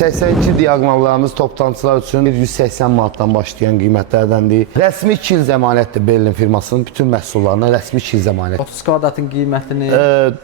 82 diaqnallarımız toplantılar üçün 180 manatdan başlayan qiymətlərdəndir. Rəsmi 2 il zəmanətdir Berlin firmasının bütün məhsullarına rəsmi 2 il zəmanət. 30 kvadratın qiymətini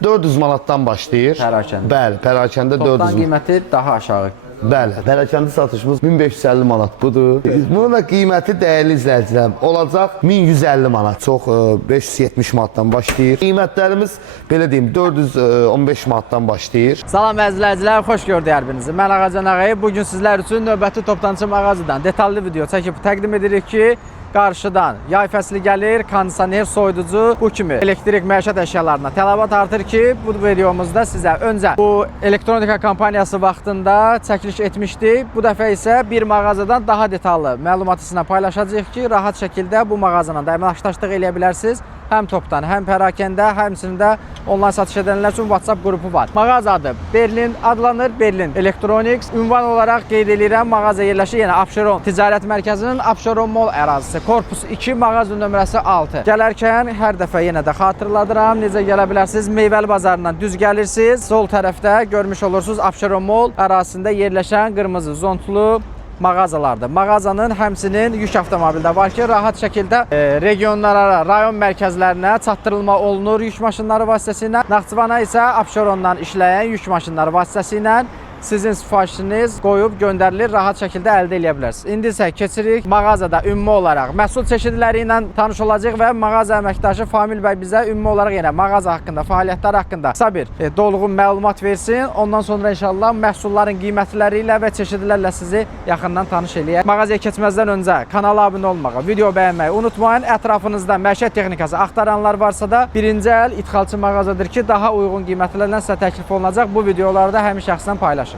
400 manatdan başlayır. Pərakəndə. Bəli, pərakəndə 400 toptan qiyməti daha aşağı. Bəli, pərakəndə satışımız 1550 manat budur. Bunun da qiyməti dəyərli izləyicilərim olacaq 1150 manat. Çox 570 manatdan başlayır. Qiymətlərimiz belə deyim 415 manatdan başlayır. Salam əzizləyicilər, xoş gördük hər birinizi. Mən Ağacan Ağayev. Bugün sizlər üçün növbəti toplanıcı mağazadan detallı video çəkib təqdim edirik ki, qarşıdan yay fəsli gəlir, kondisioner, soyuducu, bu kimi elektrik məişət əşyalarına tələbat artır ki, bu videomuzda sizə öncə bu elektronika kampaniyası vaxtında çəkiliş etmişdik. Bu dəfə isə bir mağazadan daha detallı məlumatı sizinlə paylaşacağıq ki, rahat şəkildə bu mağazanla da əməkdaşlıq eləyə bilərsiniz. Həm topdan, həm pərakəndə, həmçinin də onlayn satış edənlər üçün WhatsApp qrupu var. Mağaza adı Berlin adlanır, Berlin Electronics. Ünvan olaraq qeyd edirəm, mağaza yerləşir, yəni Abşeron Ticarət Mərkəzinin Abşeron Mall ərazisi. Korpus 2, mağaza nömrəsi 6. Gələrkən hər dəfə yenə də xatırladıram, necə gələ bilərsiniz? Meyvəli bazarından düz gəlirsiniz. Sol tərəfdə görmüş olursunuz Abşeron Mall ərazisində yerləşən qırmızı zontlu mağazalardır. Mağazanın həmçinin yük avtomobili də var ki, rahat şəkildə regionlara, rayon mərkəzlərinə çatdırılma olunur yük maşınları vasitəsilə. Naxçıvana isə Abşerondan işləyən yük maşınları vasitəsilə sizin sifarişiniz qoyub göndərilir, rahat şəkildə əldə edə bilərsiniz. İndi isə keçirik mağazada ümumi olaraq məhsul çeşidləri ilə tanış olacağıq və mağaza əməkdaşı Famil bəy bizə ümumi olaraq yenə mağaza haqqında, fəaliyyətlər haqqında qısa bir dolğun məlumat versin. Ondan sonra inşallah məhsulların qiymətləri ilə və çeşidlərlə sizi yaxından tanış eləyək. Mağazaya keçməzdən öncə kanala abunə olmağı, video bəyənməyi unutmayın. Ətrafınızda məişət texnikası axtaranlar varsa da birinci əl ixalçı mağazadır ki, daha uyğun qiymətlərlə sizə təklif olunacaq. Bu videolarda həmin şəxslə paylaşın.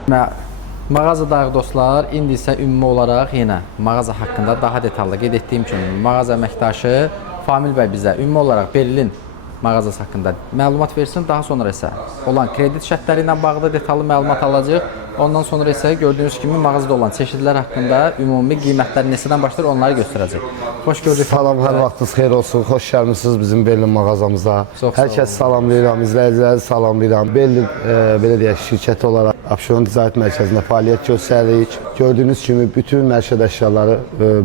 Mağazadayıq dostlar, indi isə ümumi olaraq yenə mağaza haqqında daha detallı qeyd etdiyim kimi mağaza əməkdaşı Famil bəy bizə ümumi olaraq Berlin mağazası haqqında məlumat versin. Daha sonra isə olan kredit şərtləri ilə bağlı detallı məlumat alacağıq. Ondan sonra isə gördüyünüz kimi mağazada olan çeşidlər haqqında ümumi qiymətlər neçədən başlayır onları göstərəcək. Xoş gördük. Salam, hər vaxtınız xeyir olsun. Xoş gəlmisiniz bizim Berlin mağazamıza. Hər kəs salamlayıram, izləyiciləri salamlayıram. Berlin belə deyək şirkəti olaraq Abşeron Ticarət Mərkəzində fəaliyyət göstəririk. Gördüyünüz kimi bütün məişət əşyaları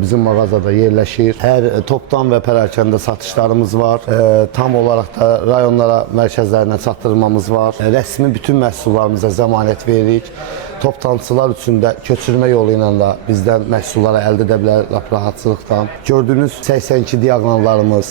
bizim mağazada yerləşir. Hər topdan və pərakəndə satışlarımız var. Tam olaraq da rayonlara, mərkəzlərinə çatdırmamız var. Rəsmi bütün məhsullarımıza zəmanət veririk. Toplantılar üçün də köçürmə yolu ilə də bizdən məhsulları əldə edə bilər rahatçılıqdan. Gördüyünüz 82 diaqnallarımız,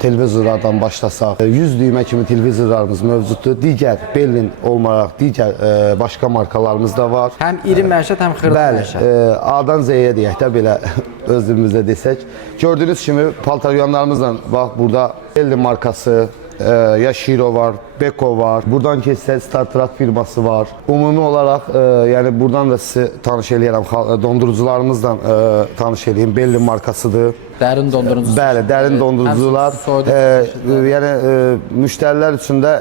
televizorlardan başlasaq, 100 düymə kimi televizorlarımız mövcuddur. Digər Berlin olmaraq digər başqa markalarımız da var. Həm iri məişət, həm xırda məişət. Bəli, A-dan Z-yə deyək də belə öz dilimizdə desək. Gördüyünüz kimi paltaryanlarımızla bax burada Berlin markası, Yashiro var, Beko var. Buradan keçsək Startrak firması var. Ümumi olaraq yəni buradan da sizi tanış eləyərəm. Dondurucularımızla tanış eləyim. Berlin markasıdır. Dərin dondurucu. Bəli, dərin dondurucular. Yəni müştərilər üçün də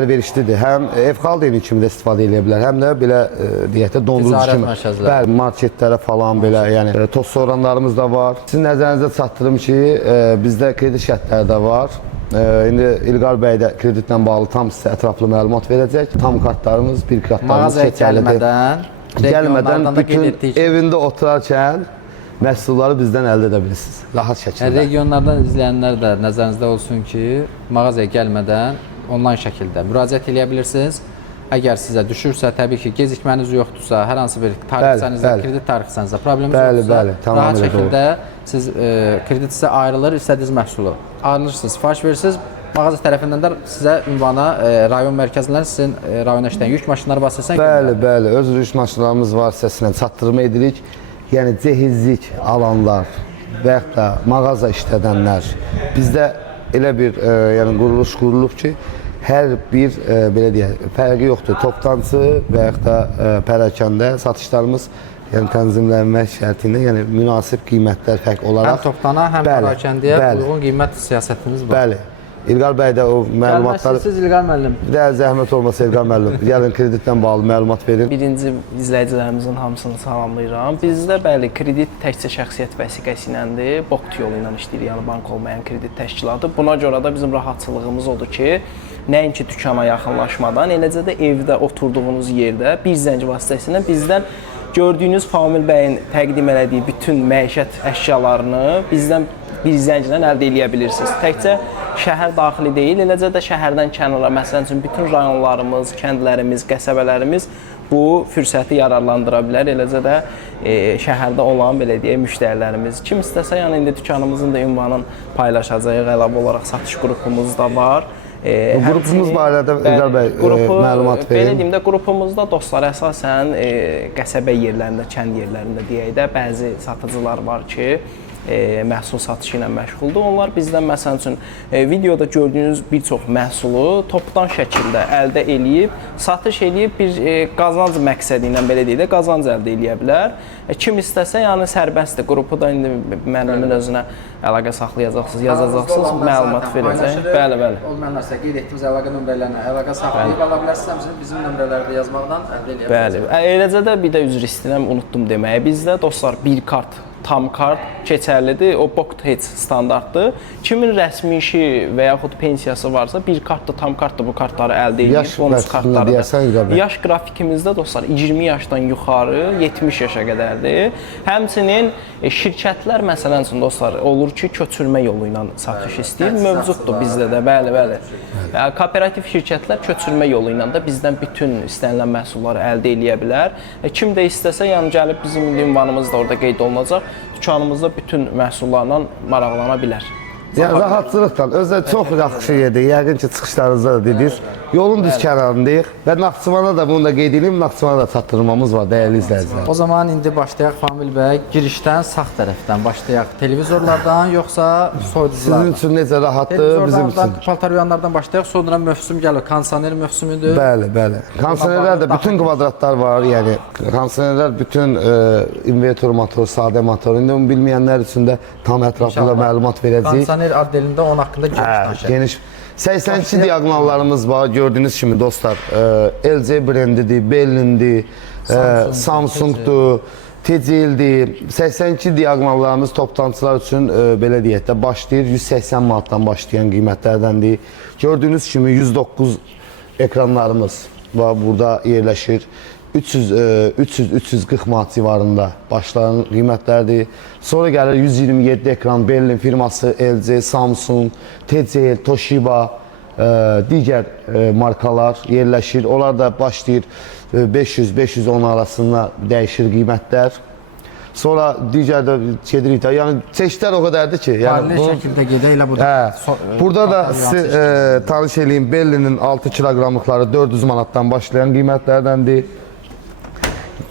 əlverişlidir. Həm ev xaldeyni kimi də istifadə edə bilər, həm də belə deyək də dondurucu kimi. Bəli, marketlərə falan belə, yəni toz soğuranlarımız da var. Sizin nəzərinizə çatdırım ki, bizdə kredit şərtləri də var. İndi İlqar bəy də kreditlə bağlı tam sizə ətraflı məlumat verəcək. Tam kartlarımız, bir kartlarımız gəlmədən bütün evində oturarkən məhsulları bizdən əldə edə bilirsiniz. Rahat şəkildə. Regionlardan izləyənlər də nəzərinizdə olsun ki, mağazaya gəlmədən onlayn şəkildə müraciət edə bilirsiniz. Əgər sizə düşürsə, təbii ki, gecikməniz yoxdursa, hər hansı bir tarixsənizdə, kredit tarixsənizdə probleminiz yoxdursa, rahat şəkildə siz kredit sizə ayrılır, istədiyiniz məhsulu ayrılırsınız, sifariş verirsiniz. Mağaza tərəfindən də sizə ünvana rayon mərkəzindən sizin rayona işləyən yük maşınları vasitəsilə Bəli, öz yük maşınlarımız vasitəsilə çatdırma edirik. Yəni cehizlik alanlar və yaxud da mağaza işlədənlər bizdə elə bir yəni quruluş qurulub ki, hər bir belə deyək, fərqi yoxdur. Toplantısı və yaxud da pərakəndə satışlarımız yəni tənzimlənmək şərti ilə, yəni münasib qiymətlər fərq olaraq həm topdana, həm pərakəndəyə uyğun qiymət siyasətimiz var. Bəli. İlqar bəy də o məlumatları... Gəlmək istəyirsiniz İlqar müəllim. Bir də zəhmət olmasa İlqar müəllim, gəlin kreditlə bağlı məlumat verin. Birinci izləyicilərimizin hamısını salamlayıram. Bizdə bəli, kredit təkcə şəxsiyyət vəsiqəsi iləndir, BOKT yolu ilə işləyir, yəni bank olmayan kredit təşkilatı. Buna görə də bizim rahatçılığımız odur ki, nəinki dükana yaxınlaşmadan, eləcə də evdə oturduğunuz yerdə bir zəng vasitəsilə bizdən gördüyünüz Famil bəyin təqdim elədiyi bütün məişət əşyalarını bizdən bir zəncdən əldə edə bilirsiniz. Təkcə şəhər daxili deyil, eləcə də şəhərdən kənara, məsələn üçün bütün rayonlarımız, kəndlərimiz, qəsəbələrimiz bu fürsəti yararlandıra bilər. Eləcə də şəhərdə olan belə deyək müştərilərimiz kim istəsə, yəni indi dükanımızın da ünvanını paylaşacağıq. Əlavə olaraq satış qrupumuz da var. Qrupumuz barədə İlqar bəy məlumat verin. Belə deyim də, qrupumuzda dostlar əsasən qəsəbə yerlərində, kənd yerlərində deyək də bəzi satıcılar var ki, məhsul satışı ilə məşğuldur. Onlar bizdən məsəl üçün videoda gördüyünüz bir çox məhsulu topdan şəkildə əldə eləyib, satış eləyib bir qazanc məqsədi ilə belə deyək də qazanc əldə eləyə bilər. Kim istəsə, yəni sərbəstdir. Qrupu da indi müəllimin özünə əlaqə saxlayacaqsınız, yazacaqsınız, məlumat verəcək. Bəli, bəli. Olmayanlarsa qeyd etdiyimiz əlaqə nömrələrinə əlaqə saxlayıb ala bilərsiniz. Bizim nömrələrdə yazmaqdan əldə eləyə bilərsiniz. Bəli. Eləcə də bir də üzr istəyirəm, unutdum deməyi. Bizdə dostlar bir kart, tam kart keçərlidir. O box heç standartdır. Kimin rəsmi işi və yaxud pensiyası varsa bir kartda, tam kartda bu kartları əldə edir. Bonus kartları da. Yaş qrafikimizdə dostlar 20 yaşdan yuxarı 70 yaşa qədərdir. Həmçinin şirkətlər məsələn üçün dostlar olur ki, köçürmə yolu ilə satış istəyir. Mövcuddur bizdə də. Bəli, bəli. Kooperativ şirkətlər köçürmə yolu ilə də bizdən bütün istənilən məhsulları əldə edə bilər. Kim də istəsə, yəni gəlib bizim ünvanımız da orada qeyd olunacaq. Dükanımızda bütün məhsullarla maraqlana bilər. Yəni rahatçılıqdan, özü çox yaxşı yerdir. Yəqin ki, çıxışlarınızda da dediniz. Yolun düz kənarındayıq və Naxçıvana da bunu da qeyd edeyim, Naxçıvana da çatdırmamız var, dəyərli izləyicilər. O zaman indi başlayaq Famil bəy, girişdən sağ tərəfdən başlayaq. Televizorlardan yoxsa soyuduculardan? Sizin üçün necə rahatdır, bizim üçün. Paltaryanlardan başlayaq, sonra mövsüm gəlir, kondisioner mövsümüdür. Bəli, bəli. Kondisionerlər də bütün kvadratlar var, yəni kondisionerlər bütün invertor motor, sadə motor. İndi bunu bilməyənlər üçün də tam ətraflı məlumat verəcəyik. Kondisioner addelində onun haqqında geniş danışaq. Geniş. 82 diaqnallarımız var, gördüyünüz kimi dostlar. LG brendidir, Bellindir, Samsungdur, TCL-dir. 82 diaqnallarımız toplantılar üçün belə deyək də başlayır. 180 manatdan başlayan qiymətlərdəndir. Gördüyünüz kimi 109 ekranlarımız var, burada yerləşir. 300-340 manat civarında başlayan qiymətlərdir. Sonra gəlir 127 ekran Bellin firması, LG, Samsung, TCL, Toshiba, digər markalar yerləşir. Onlar da başlayır 500-510 arasında dəyişir qiymətlər. Sonra digər də gedirik də, yəni çeşidlər o qədərdir ki. Paralel şəkildə gedək elə burada. Burada da sizi tanış edeyim, Bellinin 6 kiloqramlıqları 400 manatdan başlayan qiymətlərdəndir.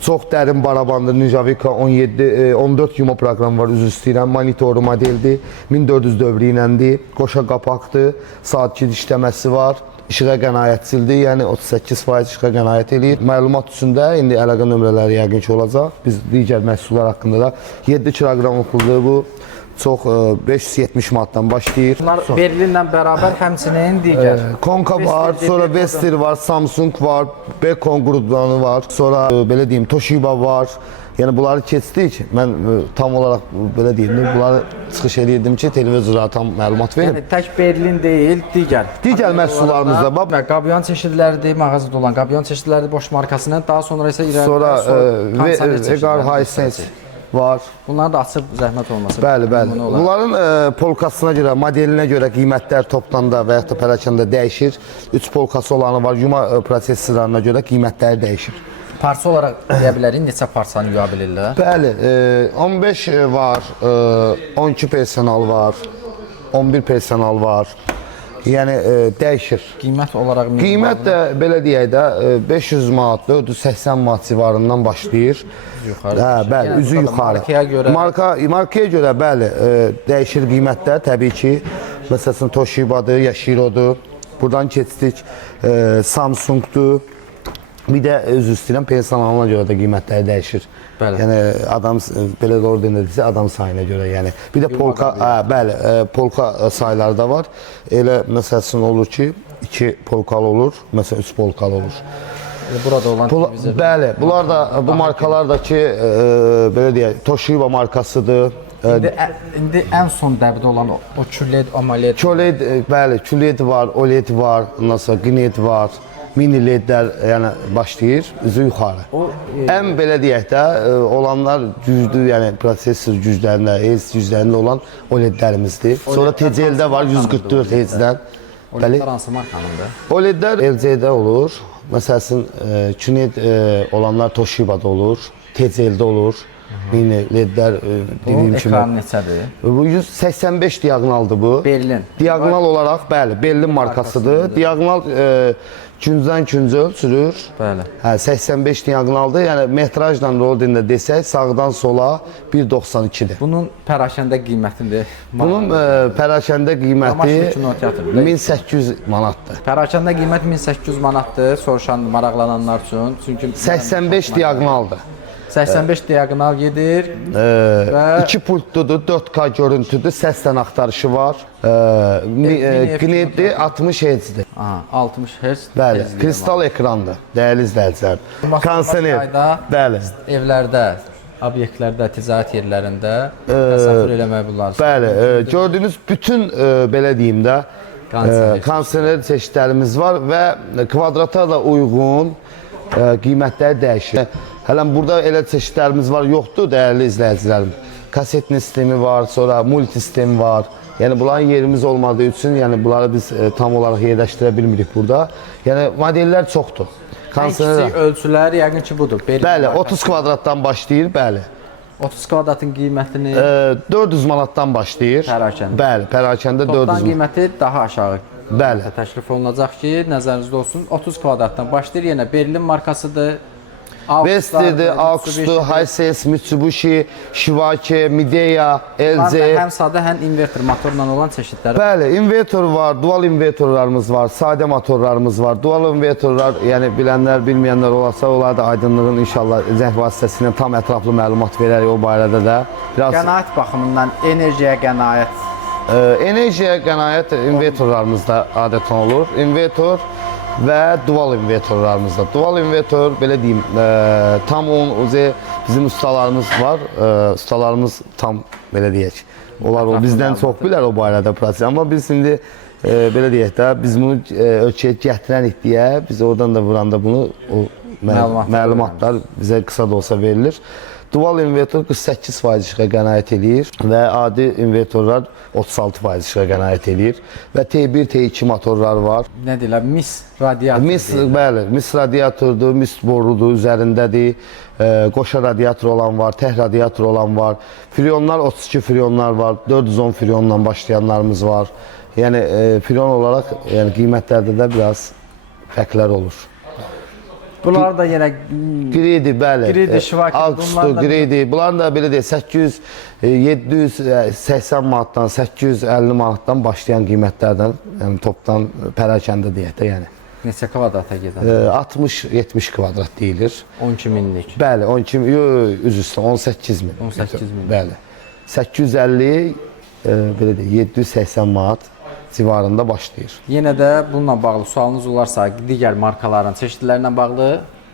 Çox dərin barabandır, Nujavika 14 yuma proqram var, üzr istəyirəm, monitoru modeldir, 1400 dövrü iləndir, qoşa qapaqdır, saat gid işləməsi var, işığa qənaətçildir, yəni 38% işığa qənaət edir. Məlumat üçün də indi əlaqə nömrələri yəqin ki olacaq, biz digər məhsullar haqqında da 7 kiloqramlıqdır bu. Çox 570 manatdan başlayır. Bunlar Berlinlə bərabər həmçinin digər. Konka var, sonra Vestel var, Samsung var, Bekon qrupları var, sonra belə deyim Toshiba var. Yəni bunları keçdik, mən tam olaraq belə deyim, bunları çıxış edirdim ki, televizora tam məlumat verim. Yəni tək Berlin deyil, digər. Digər məhsullarımız da var. Qabyan çeşidləridir, mağazada olan qabyan çeşidləridir Bosch markasının, daha sonra isə irəlidə Vegar Hisense var. Bunlar da açıb zəhmət olmasa. Bəli, bəli. Bunların polkasına görə, modelinə görə qiymətlər toplamda və yaxud da pərakəndə dəyişir. 3 polkası olanı var, yuma prosessorlarına görə qiymətləri dəyişir. Parça olaraq deyə bilərik, neçə parçanı yuya bilirlər? Bəli, 15 var, 12 personal var, 11 personal var. Yəni dəyişir. Qiymət olaraq qiymət də belə deyək də 500 manatdır, 480 manat civarından başlayır. Yuxarı. Hə, bəli, üzü yuxarı. Markaya görə. Markaya görə bəli, dəyişir qiymətlər təbii ki. Məsələn Toshibadır, Yashirodur. Buradan keçdik Samsungdur. Bir də üzr istəyirəm, personalına görə də qiymətləri dəyişir. Bəli. Yəni adam belə doğru deyilədirsə adam sayına görə, yəni. Bir də polka, bəli, polka sayları da var. Elə məsələn olur ki, 2 polkalı olur, məsələn 3 polkalı olur. Burada olan televizor. Bəli, bunlar da bu markalar da ki, belə deyək, Toshiba markasıdır. İndi ən son dəbdə olan o QLED, AMOLED. QLED, bəli, QLED var, OLED var, ondan sonra QNED var. mini ledlər yəni başlayır üzü yuxarı. Ən belə deyək də olanlar güclü, yəni prosesor güclərində, Hz güclərində olan OLED-lərimizdir. Sonra TCL-də var 144 Hz-dən. OLED-lər hansı markanındır? OLED-lər LG-də olur. Məsələn, QNED olanlar Toshiba-da olur, TCL-də olur. Mini LED-lər dediyim kimi. Ekran neçədir? Bu 185 diaqonaldır bu. Berlin. Diaqonal olaraq, bəli, Berlin markasıdır. Diaqonal küncdən küncə ölçülür. Bəli. Hə, 85 diaqonaldır. Yəni metrajla rollerində desək, sağdan sola 1.92-dir. Bunun pərakəndə qiymətindir. Bunun pərakəndə qiyməti Maşın kinoteatrdır. 1800 manatdır. Pərakəndə qiymət 1800 manatdır. Soruşan, maraqlananlar üçün. Çünki 85 diaqonaldır. 85 diaqonal gedir. 2 pultludur, 4K görüntüdür, səslə axtarışı var. QNED-dir, 60 Hz-dir. Aha, 60 Hz. Bəli, kristal ekrandır, dəyərli izləyicilər. Kondisioner, bəli. Evlərdə, obyektlərdə, ticarət yerlərində təsəvvür eləmək bunlar. Bəli, gördüyünüz bütün belə deyim də kondisioner çeşidlərimiz var və kvadrata da uyğun qiymətləri dəyişir. Hələn burada elə çeşidlərimiz var, yoxdur dəyərli izləyicilərim. Kasetli sistemi var, sonra multi sistemi var. Yəni bunların yerimiz olmadığı üçün, yəni bunları biz tam olaraq yerləşdirə bilmirik burada. Yəni modellər çoxdur. Ən kiçik ölçülər yəqin ki budur. Bəli, 30 kvadratdan başlayır, bəli. 30 kvadratın qiymətini 400 manatdan başlayır. Pərakəndə. Bəli, pərakəndə 400 manat. Topdan qiyməti daha aşağı. Bəli. Təklif olunacaq ki, nəzərinizdə olsun. 30 kvadratdan başlayır. Yenə Berlin markasıdır. Vestel'dir, Asus'dur, Hisense, Mitsubishi, Shivaki, Midea, LG. Həm sadə, həm inverter motorla olan çeşidləri. Bəli, invertor var, dual invertorlarımız var, sadə motorlarımız var. Dual invertorlar, yəni bilənlər, bilməyənlər olarsa, onlar da aydınlığın inşallah zəng vasitəsilə tam ətraflı məlumat verərik o barədə də. Qənaət baxımından enerjiyə qənaət. Enerjiyə qənaət invertorlarımızda adətən olur. Invertor və dual invertorlarımızda. Dual invertor, belə deyim, tam bizim ustalarımız var. Ustalarımız tam, belə deyək, onlar bizdən çox bilər o barədə proses. Amma biz indi, belə deyək də, biz bunu ölçəyə gətirənik deyə, biz oradan da vuranda bunu, məlumatlar bizə qısa da olsa verilir. Dual invertor 48% işığa qənaət edir və adi invertorlar 36% işığa qənaət edir və T1, T2 motorlar var. Nə deyirlər? Mis radiator. Bəli, mis radiatordur, mis borudur, üzərindədir. Qoşa radiator olan var, tək radiator olan var. Friyonlar 32 friyonlar var, 410 friyonla başlayanlarımız var. Yəni friyon olaraq qiymətlərdə də biraz fərqlər olur. Bunlar da yenə Gredi, bəli. Gredi, Shivaki, Akus'dur, Gredi. Bunlar da belə deyək, 800, 780 manatdan, 850 manatdan başlayan qiymətlərdən, yəni topdan pərakəndə deyək də, yəni. Neçə kvadrata gedir? 60-70 kvadrat deyilir. 12 minlik. Bəli, 12 min, üz üstə 18 min. 18 min. Bəli. 850, belə deyək, 780 manat civarında başlayır. Yenə də bununla bağlı sualınız olarsa, digər markaların çeşidlərinə bağlı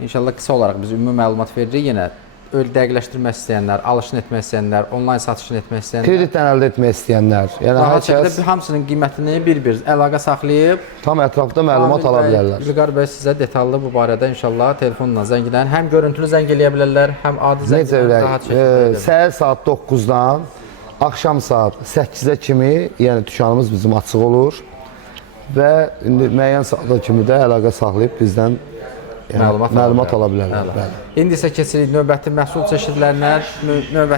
inşallah qısa olaraq biz ümumi məlumat veririk. Yenə dəqiqləşdirmək istəyənlər, alışını etmək istəyənlər, onlayn satışını etmək istəyənlər, kreditdən əldə etmək istəyənlər, yəni daha hər kəs hamısının qiymətini bir-bir əlaqə saxlayıb tam ətrafda məlumat ala bilərlər. İlqar bəy sizə detallı bu barədə inşallah telefonla zəngləyin. Həm görüntülü zəng eləyə bilərlər, həm adi zəng daha çəkiləcək. Səhər saat 9-dan axşam saat 8-ə kimi, yəni dükanımız bizim açıq olur və indi müəyyən saata kimi də əlaqə saxlayıb bizdən məlumat ala bilərlər. İndi isə keçirik növbəti məhsul çeşidlərinə.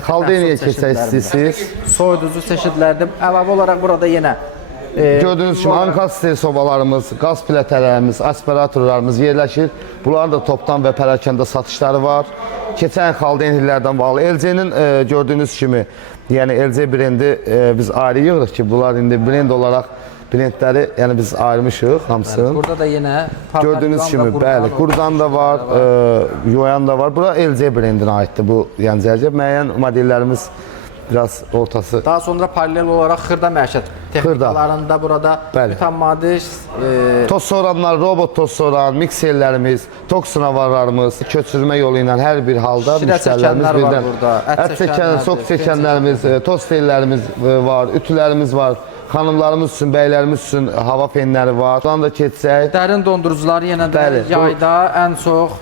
Kaldeniyə keçək istəyirsiniz. Soyuducu çeşidlərdə əlavə olaraq burada yenə gördüyünüz kimi ankastel sobalarımız, qaz plətələrimiz, aspiratorlarımız yerləşir. Bunların da topdan və pərakəndə satışları var. Keçən Kaldenillərdən bağlı. LG-nin gördüyünüz kimi, yəni LG brendi biz ayrı yığırıq ki, bunlar indi brend olaraq brendləri yəni biz ayırmışıq hamısını. Burada da yenə gördüyünüz kimi, bəli, qurdan da var, yoyan da var. Bura LG brendinə aiddir bu, yəni zərcə. Müəyyən modellərimiz biraz ortası. Daha sonra paralel olaraq xırda məişət texnikalarında burada mütəmmadi toz soranlar, robot toz soran, mikserlərimiz, tok sınavarlarımız, köçürmə yolu ilə hər bir halda müştərilərimiz birdən. Ət çəkən, sok çəkənlərimiz, toz tellərimiz var, ütülərimiz var. xanımlarımız üçün, bəylərimiz üçün hava fenləri var. Buradan da keçsək. Dərin dondurucuları yenə də Bəli, bu- yayda ən çox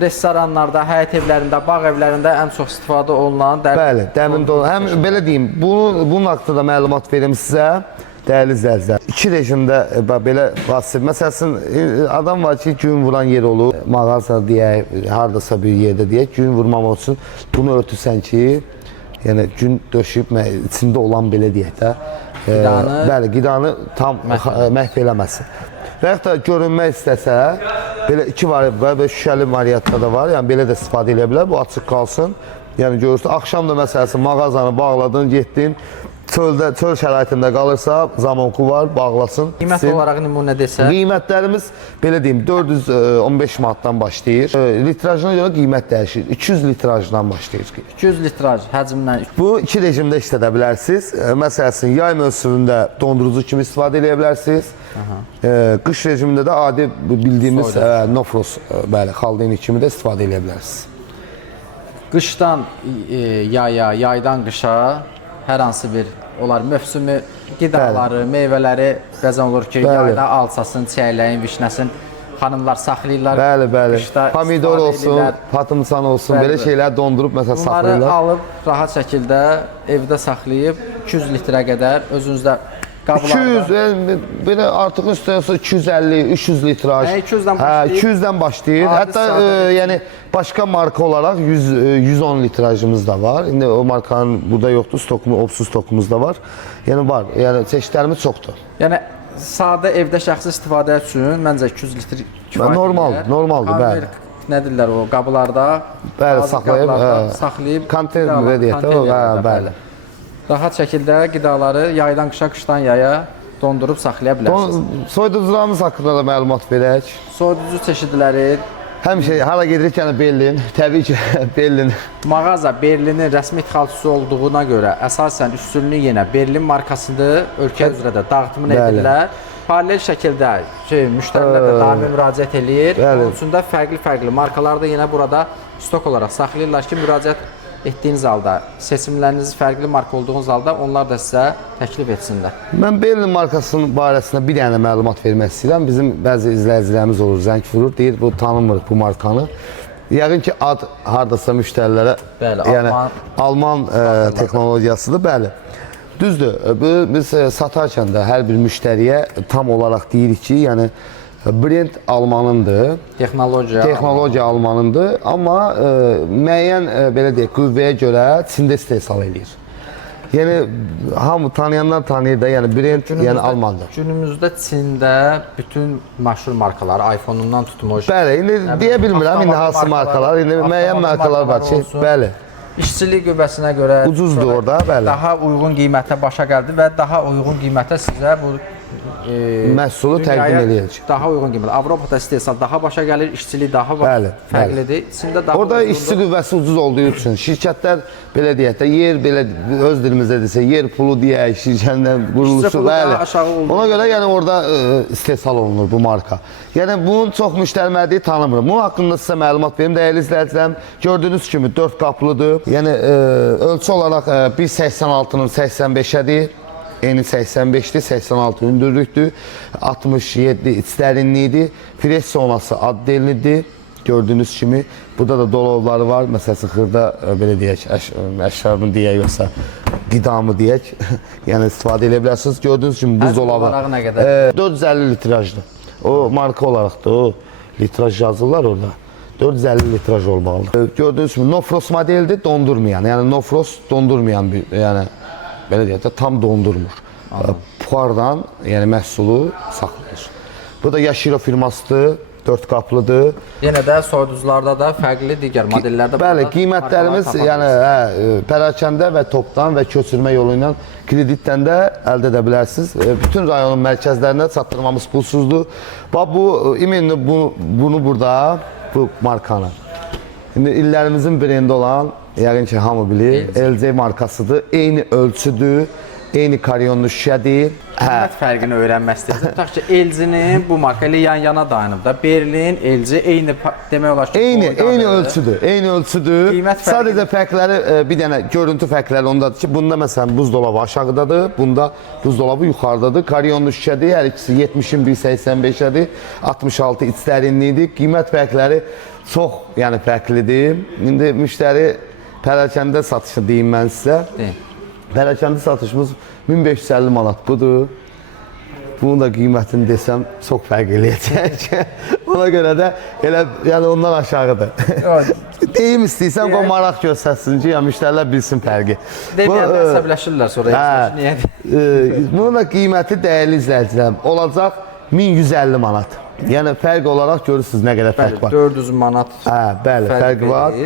restoranlarda, həyət evlərində, bağ evlərində ən çox istifadə olunan Bəli, dəmin həm belə deyim, bunun haqqında da məlumat verim sizə. Dəyərli izləyicilər, 2 rejimdə belə vasitə. Məsələn, adam var ki, gün vuran yer olur, mağaza deyək, hardasa bir yerdə deyək, gün vurmamaq üçün bunu örtürsən ki, yəni gün döşüb içində olan belə deyək də, bəli, qidanı tam məhv eləməsin. Və yaxud da görünmək istəsə, belə 2 variant, və şüşəli variantda da var, yəni belə də istifadə edə bilər, bu açıq qalsın. Yəni görürsün, axşam da məsələn mağazanı bağladın, getdin, çöl şəraitində qalırsa, zamanku var, bağlasın. Qiymət olaraq nümunə desə? Qiymətlərimiz, belə deyim, 415 manatdan başlayır. Litrajına görə qiymət dəyişir. 200 litrajdan başlayır. 200 litraj həcmdən. Bu 2 rejimdə işlədə bilərsiniz. Məsələn, yay mövsümündə dondurucu kimi istifadə edə bilərsiniz. Qış rejimində də adi bildiyimiz nofros, bəli, xaldeyni kimi də istifadə edə bilərsiniz. Qışdan yaya, yaydan qışa hər hansı bir olar mövsümü qidaları, meyvələri bəzən olur ki, yayda alçasın, çiyələyin, vişnəsin xanımlar saxlayırlar. Bəli, bəli. Qışda Pomidor olsun, patımsan olsun, belə şeylər dondurub məsələn saxlayırlar. Bunları alıb rahat şəkildə evdə saxlayıb 200 litrə qədər özünüzdə qablarda. 200, belə artıq üstəsə 250, 300 litraj. 200-dən başlayır. 200-dən başlayır. Hətta yəni başqa marka olaraq 110 litrajımız da var. İndi o markanın burada yoxdur, opsiz stokumuz da var. Yəni var. Yəni çeşidlərimiz çoxdur. Yəni sadə evdə şəxsi istifadə üçün məncə 200 litr kifayət. Normaldır, bəli. Nə deyirlər o qablarda? Bəli, saxlayıb konteynerdə deyək, bəli. Rahat şəkildə qidaları yaydan qışa, qışdan yaya dondurub saxlaya bilərsiniz. Soyuducularımız haqqında da məlumat verək. Soyuducu çeşidləri Həmişə hara gedirik yəni Berlin, təbii ki Berlin. Mağaza Berlinin rəsmi ixalçısı olduğuna görə əsasən üstünlüyü yenə Berlin markasıdır. Ölkə üzrə də dağıtımını edirlər. Paralel şəkildə müştərilər də daimi müraciət eləyir. Onun üçün də fərqli markalarda yenə burada stok olaraq saxlayırlar ki, müraciət etdiyiniz halda, seçimləriniz fərqli marka olduğunuz halda onlar da sizə təklif etsinlər. Mən Berlin markasının barəsində bir dənə məlumat vermək istəyirəm. Bizim bəzi izləyicilərimiz olur, zəng vurur, deyir bu tanımırıq bu markanı. Yəqin ki ad hardasa müştərilərə, yəni Alman texnologiyasıdır, bəli. Düzdür, biz satarkən də hər bir müştəriyə tam olaraq deyirik ki, yəni brend Almanındır, texnologiya Almanındır, amma müəyyən belə deyək, qüvvəyə görə Çində istehsal edir. Yəni hamı tanıyanlar tanıyır da, yəni brend yəni Almandır. Günümüzdə Çində bütün məşhur markalar, iPhone-undan tutmuş. Bəli, indi deyə bilmirəm indi hansı markalar, indi müəyyən markalar var ki, bəli. İşçilik qüvvəsinə görə ucuzdur orada, bəli. Daha uyğun qiymətə başa gəldi və daha uyğun qiymətə sizə bu məhsulu təqdim edəcək. Daha uyğun qiymətə. Avropada istehsal daha başa gəlir, işçilik daha fərqlidir. Çində daha orada işçi qüvvəsi ucuz olduğu üçün şirkətlər belə deyək də yer belə öz dilimizdə desə yer pulu deyək, şirkətin quruluşu bəli. Ona görə yəni orada istehsal olunur bu marka. Yəni bunun çox müştəri mərdiyi tanımırım. Bunun haqqında sizə məlumat verim dəyərli izləyicilərim. Gördüyünüz kimi 4 qaplıdır. Yəni ölçü olaraq 1.86-nın 85-ədir. Eni 85'ti, 86 hündürlüktü, 67 iç dərinliyidir, pres sonası ad delinidir. Gördüyünüz kimi, burada da dolabları var. Məsələn, xırda belə deyək, əşyamı deyək, yoxsa qidamı deyək, yəni istifadə edə bilərsiniz. Gördüyünüz kimi buzdolabı 450 litrajdır. O marka olaraq da o litraj yazırlar orada. 450 litraj olmalıdır. Gördüyünüz kimi Nofros modeldir, dondurmayan. Yəni Nofros dondurmayan bir, yəni belə deyək də tam dondurmur. Puardan, yəni məhsulu saxlayır. Bu da Yashiro firmasıdır, 4 qaplıdır. Yenə də soyuducularda da fərqli digər modellərdə bəli, qiymətlərimiz yəni pərakəndə və topdan və köçürmə yolu ilə kreditdən də əldə edə bilərsiniz. Bütün rayonun mərkəzlərində çatdırmamız pulsuzdur. Bax bu ümumi bunu burada bu markanı. İndi illərimizin brendi olan yəqin ki hamı bilir, LG markasıdır. Eyni ölçüdür, eyni karyonlu şüşədir. Qiymət fərqini öyrənmək istəyirəm. Tutaq ki, LG-nin bu marka ilə yan-yana dayanıb da. Berlin, LG eyni demək olar ki, Eyni ölçüdür. Eyni ölçüdür. Qiymət fərqi- Sadəcə fərqləri bir dənə görüntü fərqləri ondadır ki, bunda məsələn buzdolabı aşağıdadır, bunda buzdolabı yuxarıdadır. Karyonlu şüşədir, hər ikisi 70-in 1.85-ədir, 66 iç dərinliyidir. Qiymət fərqləri çox, yəni fərqlidir. İndi müştəri pərakəndə satışı deyim mən sizə. Deyim. Pərakəndə satışımız 1550 manat budur. Bunun da qiymətini desəm çox fərq eləyəcək. Ona görə də elə yəni ondan aşağıdır. Deyim istəyirsən qoy maraq göstərsin ki, ya müştərilər bilsin fərqi. Deməyəndə əsəbləşirlər sonra. Niyə? Bunun da qiyməti dəyərli izləyicilərim olacaq 1150 manat. Yəni fərq olaraq görürsünüz nə qədər fərq var. 400 manat. Bəli, fərqi var.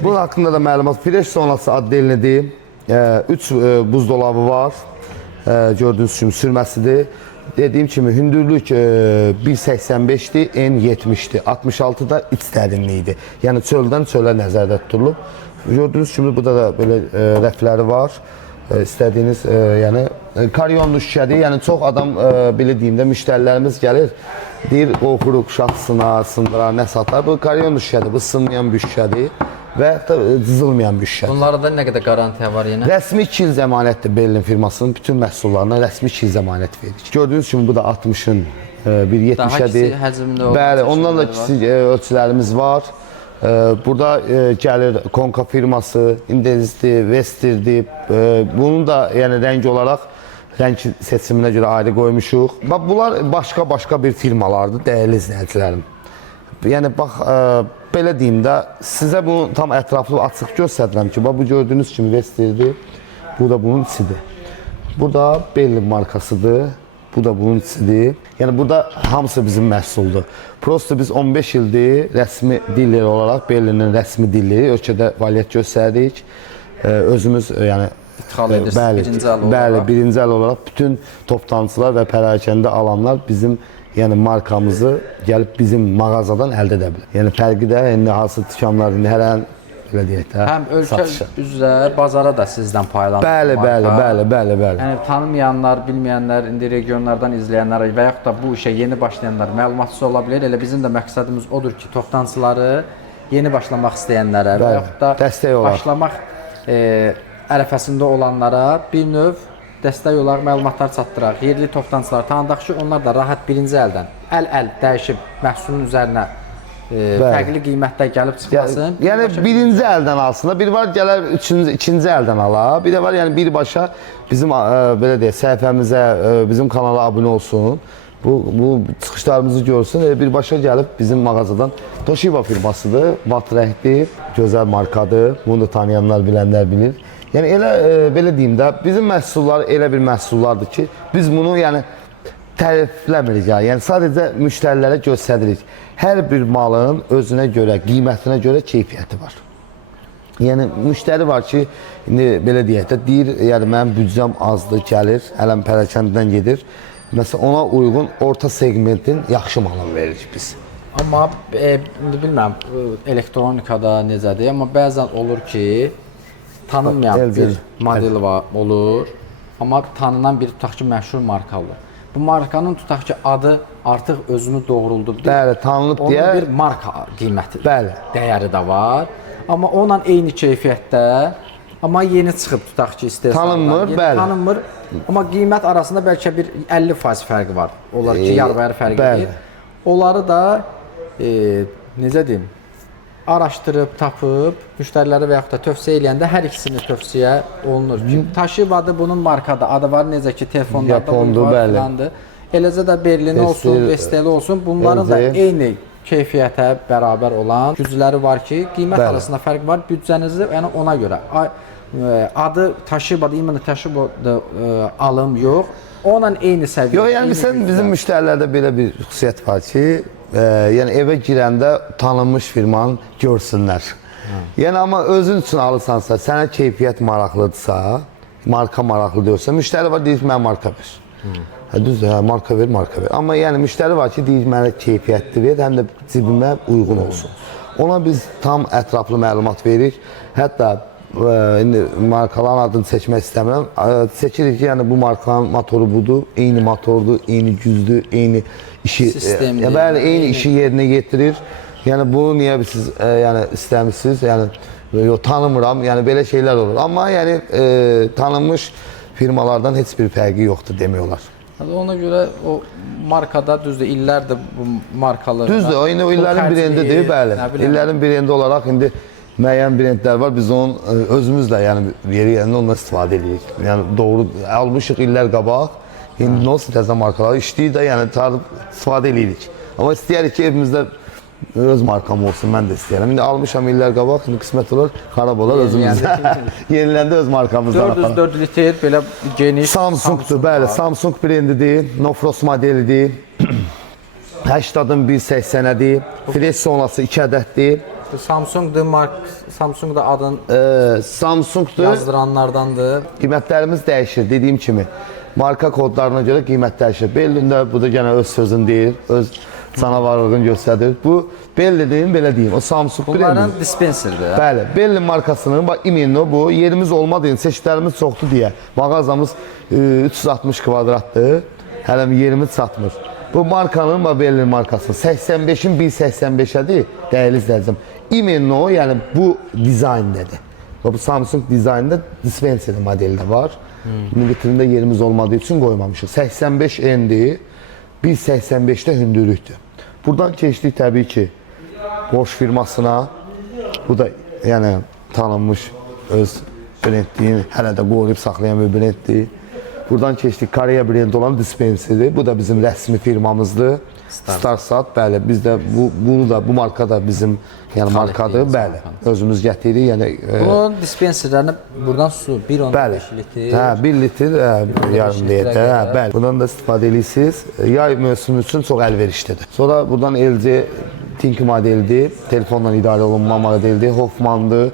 Bunun haqqında da məlumat fresh sonrası addelinidir. 3 buzdolabı var. Gördüyünüz kimi sürməsidir. Dediyim kimi hündürlük 1.85-dir, en 70-dir. 66 da iç dərinliyidir. Yəni çöldən çölə nəzərdə tutulub. Gördüyünüz kimi burada da belə rəfləri var. İstədiyiniz yəni karyonlu şüşədir. Yəni çox adam belə deyim də müştərilərimiz gəlir. Deyir qorxuruq uşaq sınar, sındırar, nə satar. Bu karyonlu şüşədir. Bu sınmayan bir şüşədir və cızılmayan bir şüşədir. Bunlarda nə qədər qarantiya var yenə? Rəsmi 2 il zəmanətdir Berlin firmasının bütün məhsullarına rəsmi 2 il zəmanət verir. Gördüyünüz kimi bu da 60-ın 1.70-ədir. Daha kiçik həcmdə olan. Bəli, ondan da kiçik ölçülərimiz var. Burada gəlir Konka firması, Indezisdir, Vestirdir. Bunun da yəni rəng olaraq rəng seçiminə görə ayrı qoymuşuq. Bax bunlar başqa bir firmalardır, dəyərli izləyicilərim. Yəni bax belə deyim də sizə bunu tam ətraflı açıq göstərirəm ki, bax bu gördüyünüz kimi Vestirdir. Bu da bunun içidir. Bu da Berlin markasıdır. Bu da bunun içidir. Yəni burada hamısı bizim məhsuldur. Prosta biz 15 ildir rəsmi dilleri olaraq Berlinin rəsmi dilleri ölkədə fəaliyyət göstərdik. Özümüz yəni İdxal edirsiniz, bəli, birinci əl olaraq bütün toplantılar və pərakəndə alanlar bizim yəni markamızı gəlib bizim mağazadan əldə edə bilər. Yəni fərqi də indi hansı dükanlar indi hər an belə deyək də həm ölkə üzrə bazara da sizdən paylanır. Bəli. Yəni tanımayanlar, bilməyənlər, indi regionlardan izləyənlər və yaxud da bu işə yeni başlayanlar məlumatsız ola bilər. Elə bizim də məqsədimiz odur ki, toplantıları yeni başlamaq istəyənlərə və yaxud da başlamaq ərəfəsində olanlara bir növ dəstək olaraq məlumatlar çatdıraq. Yerli toplantılar tanıdaq ki, onlar da rahat birinci əldən əl dəyişib məhsulun üzərinə fərqli qiymətdə gəlib çıxmasın. Yəni birinci əldən alsınlar, bir var gələr ikinci əldən ala, bir də var yəni birbaşa bizim belə deyək səhifəmizə, bizim kanala abunə olsun. Bu çıxışlarımızı görsün, birbaşa gəlib bizim mağazadan Toshiba firmasıdır, mat rəngli, gözəl markadır. Bunu da tanıyanlar, bilənlər bilir. Yəni elə belə deyim də bizim məhsullar elə bir məhsullardır ki, biz bunu yəni tərifləmirik ya. Yəni sadəcə müştərilərə göstəririk. Hər bir malın özünə görə, qiymətinə görə keyfiyyəti var. Yəni müştəri var ki, indi belə deyək də deyir, yəni mənim büdcəm azdır, gəlir, hələm pərakəndən gedir. Məsələn ona uyğun orta segmentin yaxşı malını veririk biz. Amma indi bilmirəm elektronikada necədir, amma bəzən olur ki, tanınmayan bir model olur, amma tanınan bir tutaq ki, məşhur marka olur. Bu markanın tutaq ki, adı artıq özünü doğruldub. Bəli, tanınıb deyə. Onun bir marka qiyməti, dəyəri də var. Amma onunla eyni keyfiyyətdə, amma yeni çıxıb tutaq ki, istehsaldan. Tanınmır, bəli. Tanınmır, amma qiymət arasında bəlkə bir 50% fərqi var. Onlar ki, yarı-yarı fərqidir. Onları da, necə deyim, araşdırıb, tapıb, müştərilərə və yaxud da tövsiyə eləyəndə hər ikisini tövsiyə olunur ki, Toshiba-dır, bunun markada adı var, necə ki, telefonlarda bunun var filandır. Eləcə də Berlin olsun, Vestel olsun, bunların da eyni keyfiyyətə bərabər olan gücləri var ki, qiymət arasında fərq var, büdcənizi yəni ona görə. Adı Toshiba-dır, imенно Toshiba-dır, alım yox, onunla eyni səviyyə. Yox, yəni bizim müştərilərdə belə bir xüsusiyyət var ki, yəni evə girəndə tanınmış firmanı görsünlər. Yəni amma özün üçün alırsansa, sənə keyfiyyət maraqlıdırsa, marka maraqlı deyirsə, müştəri var deyir ki, mənə marka ver. Düzdür, marka ver. Amma yəni müştəri var ki, deyir mənə keyfiyyətli ver, həm də cibimə uyğun olsun. Ona biz tam ətraflı məlumat veririk. Hətta indi markaların adını seçmək istəmirəm. Seçirik ki, yəni bu markanın motoru budur, eyni motordur, eyni gücdür, eyni işi, Sistemdir, bəli, eyni işi yerinə yetirir. Yəni bunu niyə siz yəni istəmirsiniz? Yəni yox, tanımıram. Yəni belə şeylər olur. Amma yəni tanınmış firmalardan heç bir fərqi yoxdur demək olar. Ona görə o markada düzdür, illərdir bu markalar. Düzdür, o indi o illərin brendidir, bəli. İllərin brendi olaraq indi müəyyən brendlər var. Biz onun özümüz də yəni yeri yerində ondan istifadə edirik. Yəni doğru almışıq illər qabaq. İndi nə olsun təzə markalar işləyir də, yəni tarif istifadə edirik. Amma istəyirik ki, evimizdə öz markam olsun, mən də istəyirəm. İndi almışam illər qabaq, indi qismət olar, xarab olar özümüzdə. Yeniləndə öz markamızdan aparaq. 404 litr belə geniş. Samsungdur, bəli. Samsung brendidir, Nofros modelidir. 80-ın 180-ədir. Fresh sonrası 2 ədəddir. Samsungdur, Samsung da adın Samsungdur. yazdıranlardandır. Qiymətlərimiz dəyişir, dediyim kimi. Marka kodlarına görə qiymət dəyişir. Bellində bu da gənə öz sözünü deyir, öz canavarlığını göstərir. Bu Belli deyim, belə deyim. O Samsung Bunların dispenserdir. Bəli, Belli markasının bax imenno bu. Yerimiz olmadı, çeşidlərimiz çoxdur deyə. Mağazamız 360 kvadratdır. Hələ yerimiz çatmır. Bu markanın bax Belli markası 85-in 1.85-ədir. Dəyərli izləyicim. Imenno, yəni bu dizayndədir. Bu Samsung dizaynında dispenser modeli də var. Vitrində yerimiz olmadığı üçün qoymamışıq. 85 N'dir. 1.85-də hündürlükdür. Buradan keçdik təbii ki Bosch firmasına. Bu da yəni tanınmış öz brendliyi hələ də qoruyub saxlayan bir brenddir. Buradan keçdik Koreya brendi olan dispenseri. Bu da bizim rəsmi firmamızdır. Starsat, bəli. Biz də bunu da bu marka da bizim yəni markadır, bəli. Özümüz gətiririk. Yəni bunun dispenserlərini buradan su 1.5 litr. Hə, 1 litr yarım litr. Hə, bəli. Bundan da istifadə edirsiniz. Yay mövsümü üçün çox əlverişlidir. Sonra buradan LG Tink modelidir. Telefonla idarə olunma modelidir. Hoffman'dır.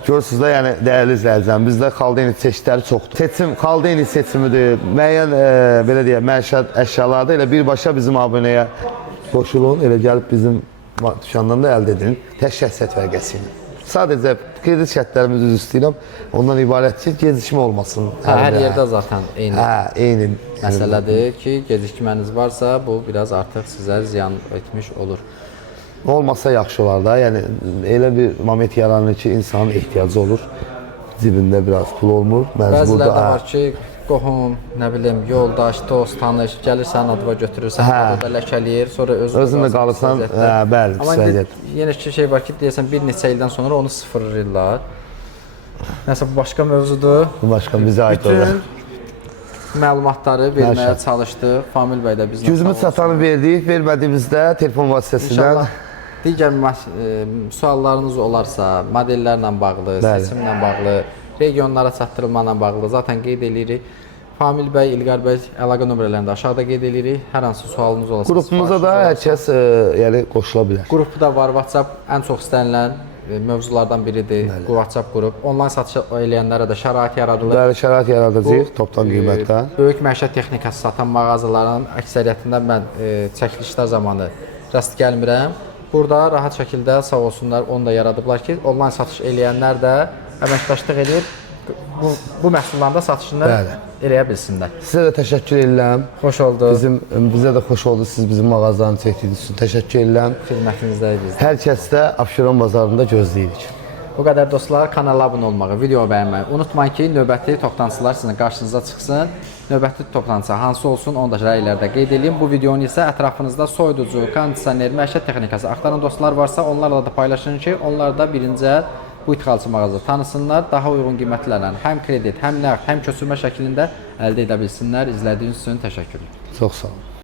Görürsünüz də, yəni dəyərli izləyicilər, bizdə Xaldeni çeşidləri çoxdur. Seçim Xaldeni seçimidir. Müəyyən belə deyək, məişət əşyalarda elə birbaşa bizim abunəyə qoşulun, elə gəlib bizim dükkandan da əldə edin. Tək şəxsiyyət vərəqəsi ilə. Sadəcə kredit şərtlərimizi üzr istəyirəm. Ondan ibarət ki, gecikmə olmasın. Hər yerdə zaten eyni. Hə, eyni Məsələdir ki, gecikməniz varsa, bu biraz artıq sizə ziyan etmiş olur. Olmasa yaxşı olar da. Yəni elə bir moment yaranır ki, insanın ehtiyacı olur. Cibində biraz pul olmur. Bəzilərdə var ki, qohum, nə bilim, yoldaş, dost, tanış gəlir sənin adına götürürsən, adı da ləkələyir, sonra özündə qalırsan, bəli, amma indi yenə şey var ki, deyəsən bir neçə ildən sonra onu sıfırlayırlar. Nəsə bu başqa mövzudur. Bu başqa bizə aid olur. Bütün məlumatları verməyə çalışdıq. Famil bəy də bizlə gücümüz çatanı verdik, vermədiyimizdə telefon vasitəsindən. Digər suallarınız olarsa, modellərlə bağlı, seçimlə bağlı, regionlara çatdırılma ilə bağlı zaten qeyd edirik. Famil bəy, İlqar bəy əlaqə nömrələrini də aşağıda qeyd edirik. Hər hansı sualınız olsa, qrupumuza da hər kəs yəni qoşula bilər. Qrupu da var. WhatsApp ən çox istənilən mövzulardan biridir. Bu WhatsApp qrup. Onlayn satış eləyənlərə də şərait yaradılır. Bəli, şərait yaradacağıq topdan qiymətdən. Böyük məişət texnikası satan mağazaların əksəriyyətində mən çəkilişlər zamanı rast gəlmirəm. Burada rahat şəkildə sağ olsunlar onu da yaradıblar ki, onlayn satış eləyənlər də əməkdaşlıq edir. Bu məhsulların da satışını eləyə bilsinlər. Sizə də təşəkkür edirəm. Xoş oldu. Bizə də xoş oldu. Siz bizim mağazalarını çəkdiyiniz üçün təşəkkür edirəm. Xidmətinizdəyik biz. Hər kəs də Abşeron bazarında gözləyirik. Bu qədər dostlar, kanala abunə olmağı, video bəyənməyi unutmayın ki, növbəti toplantılar sizin qarşınıza çıxsın. Növbəti toplantısı hansı olsun, onu da rəylərdə qeyd edeyim. Bu videonu isə ətrafınızda soyuducu, kondisioner, məişət texnikası axtaran dostlar varsa, onlarla da paylaşın ki, onlar da birinci bu ixalçı mağazada tanısınlar. Daha uyğun qiymətlərlə həm kredit, həm nəqd, həm köçürmə şəklində əldə edə bilsinlər. İzlədiyiniz üçün təşəkkürlər. Çox sağ olun.